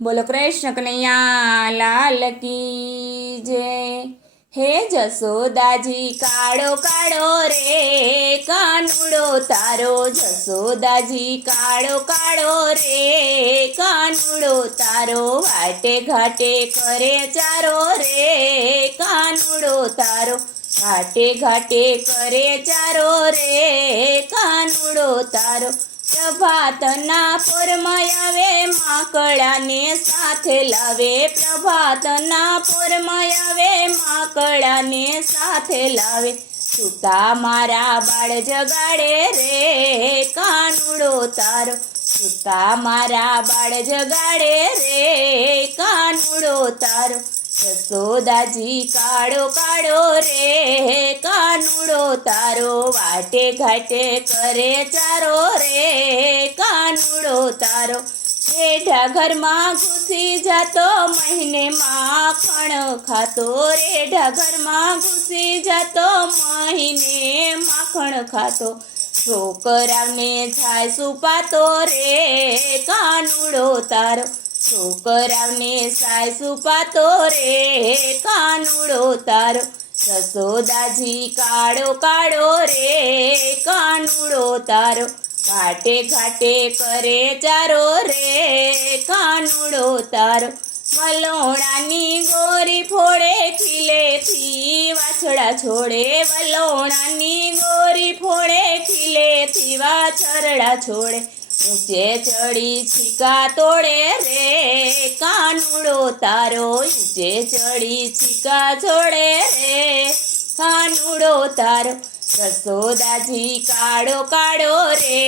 બોલો કૃષ્ણ કનૈયા લાલ કી જય। હે જસોદાજી કાળો કાળો રે કાનુડો તારો, જસોદાજી કાળો કાળો રે કાનુડો તારો, વાટે ઘાટે કરે ચારો રે કાનુડો તારો, ઘાટે ઘાટે કરે ચારો રે કાનુડો તારો। પ્રભાતના પોરમાં આવે માકડાને સાથે લાવે, પ્રભાતના પોરમાં આવે માકડાને સાથે લાવે, સૂતા મારા બાળ જગાડે રે કાનુડો તારો, સૂતા મારા બાળ જગાડે રે કાનુડો તારો। જસોદાજી કાળો કાળો રે કાનુડો તારો, વાટે ઘાટે કરે ચારો રે કાનુડો તારો, રેઢા ઘરમાં ઘૂસી જાતો મહિને માખણ ખાતો, રેઢા ઘરમાં ઘૂસી જાતો મહિને માખણ ખાતો, છોકરાને થાય સુપાતો રે કાનુડો તારો, છોકરાને સાય સુપાતો રે કાનુડો તારો। જસોદાજી કાળો કાળો રે કાનુડો તારો, ઘાટે ઘાટે કરે ચારો રે કાનુડો તારો, વલોણાની ગોરી ફોડે ખીલેથી વાછડા છોડે, વલોણાની ગોરી ફોડે ખીલેથી વાછરડા છોડે, ઊંચે ચડી છીકા તોડે રે કાનુડો તારો, ઊંચે ચડી છીકા છોડે રે કાનુડો તારો। જસોદાજી કાળો કાળો રે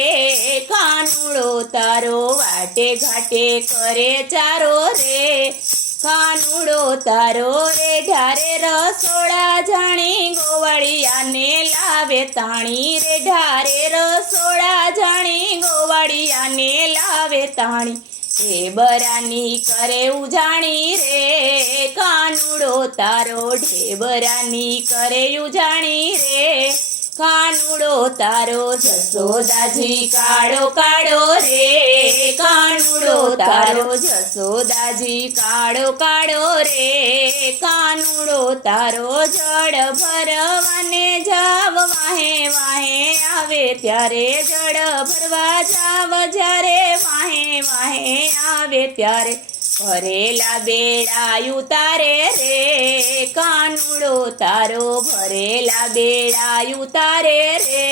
કાનુડો તારો, વાટે ઘાટે કરે ચારો રે કાનુડો તારો, રેઢારે રસોડા જાણી ગોવાળિયાને લાવે તાણી, રેઢારે રસોડા જાણી ગોવાળિયાને લાવે તાણી, ઢેબરાની કરે ઉજાણી રે કાનુડો તારો, ઢેબરાની કરે ઉજાણી રે કાનુડો તારો। જસોદાજી કાળો કાળો રે કાનુડો તારો, જસોદાજી કાળો કાળો રે કાનુડો તારો, જળ ભરવાને જાવ વાહે વાહે આવે ત્યારે, જળ ભરવા જાવ જ્યારે વાહે વાહે આવે ત્યારે, ભરેલા બેડા ઉતારે રે કાનુડો તારો, ભરેલા બેડા ઉતારે રે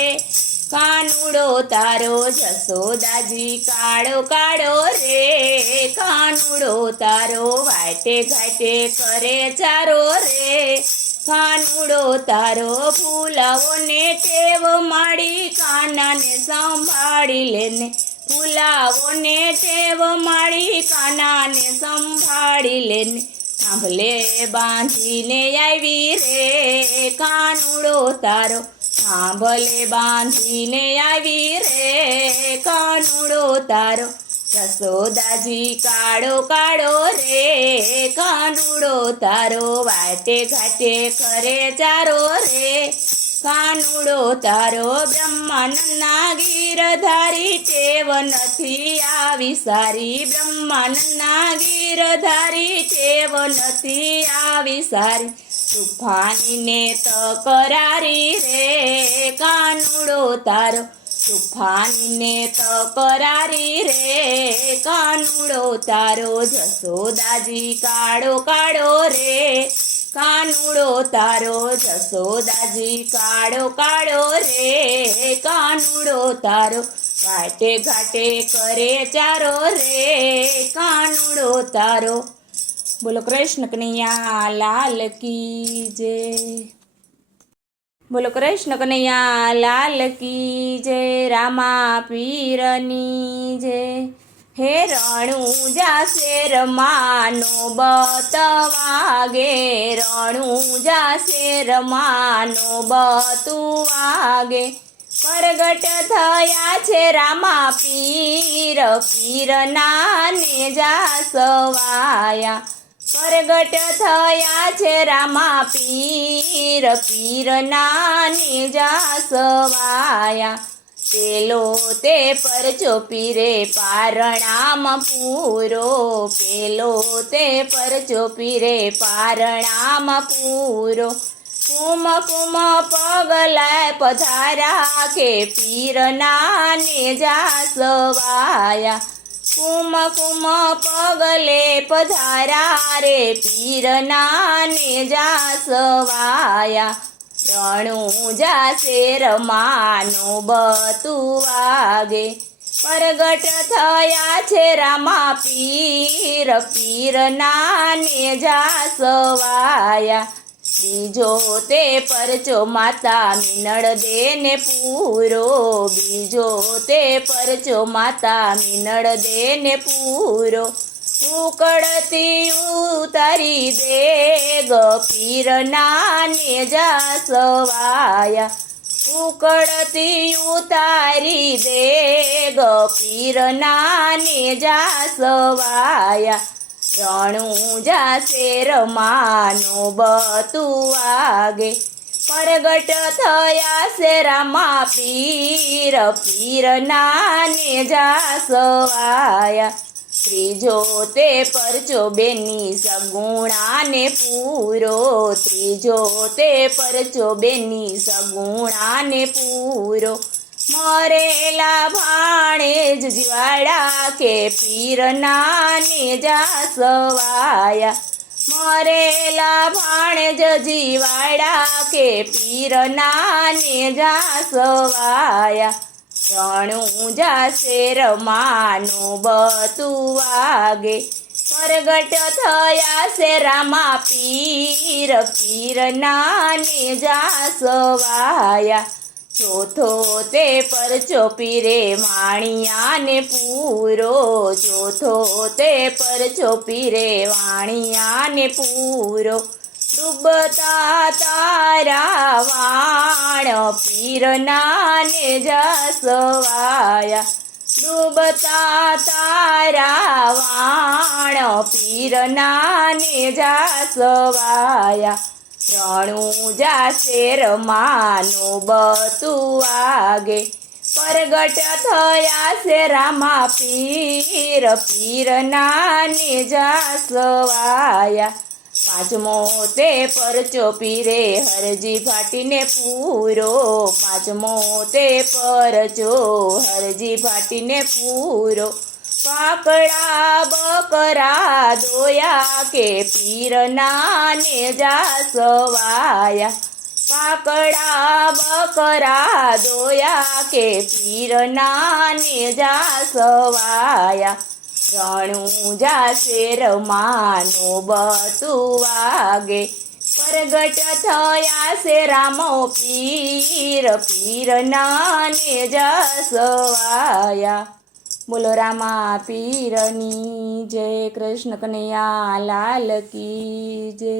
કાનુડો તારો। જસોદાજી કાળો કાળો રે કાનુડો તારો, વાટે ઘાટે કરે ચારો રે કાનુડો તારો, ફૂલાઓને ટેવ માડી કાનાને સંભાળી લેને, ફૂલાઓને ટેવ માડી કાનાને સંભાળી લેને, થાંભલે બાંધીને આવી રે કાનુડો તારો, થાંભલે બાંધીને આવી રે કાનુડો તારો। જસોદાજી કાળો કાળો રે કાનુડો તારો, વાટે ઘાટે કરે ચારો રે કાનુડો તારો, બ્રહ્માનંદના ગીરધારી ટેવ નથી આવી સારી, બ્રહ્માનંદના ગીરધારી ટેવ નથી આવી સારી, તુફાનીને તકરારી રે કાનુડો તારો, તુફાનીને તકરારી રે કાનુડો તારો। જસોદાજી કાળો કાળો રે કાનુડો તારો, જસોદાજી કાળો કાળો રે કાનુડો તારો, વાટે ઘાટે કરે ચારો રે કાનુડો તારો। બોલો કૃષ્ણ કનૈયા લાલ કી જય। બોલો કૃષ્ણ કનૈયા લાલ કી જય, રામા પીરની જય। હે રણુજા શેરમાનો બતવાગે, રણુજા શેરમાનો બતુવાગે, પ્રગટ થયા છે રામા પીર, પીરના નેજા સવાયા, પ્રગટ થયા છે રામા પીર, પીરના નેજા સવાયા, પેલો તે પરચો પીરે પારણામાં પૂરો, પેલો તે પરચો પીરે પારણામાં પૂરો. કુમ કુમ પગલાય પધારા કે પીરના નેજા સવાયા, કુમ કુમ પગલે પધારા રે પીરના નેજા સવાયા. રણુજા શેરમાનો બતું વાગે, પ્રગટ થયા છે રામા પીર, પીરના નેજા સવાયા. બીજો તે પરચો માતા મીનળ દેને પૂરો, બીજો તે પરચો માતા મીનળ દેને પૂરો. ઉકળતી ઉતારી દેગ પીરના નેજા સવાયા, ઉકળતી ઉતારી દેગ પીરના નેજા સવાયા. રણુજા શેરમાનો બતું વાગે, પ્રગટ થયા છે રામા પીર, પીરના નેજા સવાયા. ત્રીજો તે પરચો બેની સગુણાને પૂરો, ત્રીજો તે પરચો બેની સગુણાને પૂરો. મરેલા ભાણેજ જીવાડા કે પીરના નેજા સવાયા, મરેલા ભાણેજ જીવાડા કે પીરના નેજા સવાયા. રણુજા શેરમાનો બતું વાગે, પ્રગટ થયા છે રામા પીર, પીરના નેજા સવાયા. ચોથો તે પરચો પીરે વાણિયાને પૂરો, ચોથો તે પરચો પીરે વાણિયાને પૂરો. ડૂબતા તારા વાણ પીરના નેજા સવાયા, ડૂબતા તારા વાણ પીરના નેજા સવાયા. રણુજા શેરમાનો બતું વાગે, પ્રગટ થયા છે રામા પીર, પીરના નેજા સવાયા. પાંચમો તે પરચો પીરે હરજી ભાટીને પૂરો, પાંચમો તે પરચો હરજી ભાટીને પૂરો. પાકડા બકરા દોયા કે પીરના નેજા સવાયા, પાકડા બકરા દોયા કે પીરના નેજા સવાયા. રણુજા શેરમાનો બતું વાગે, પ્રગટ થયા છે રામો પીર, પીરના નેજા સવાયા. બોલો રામા પીરની જય, કૃષ્ણ કનૈયા લાલ કી જય.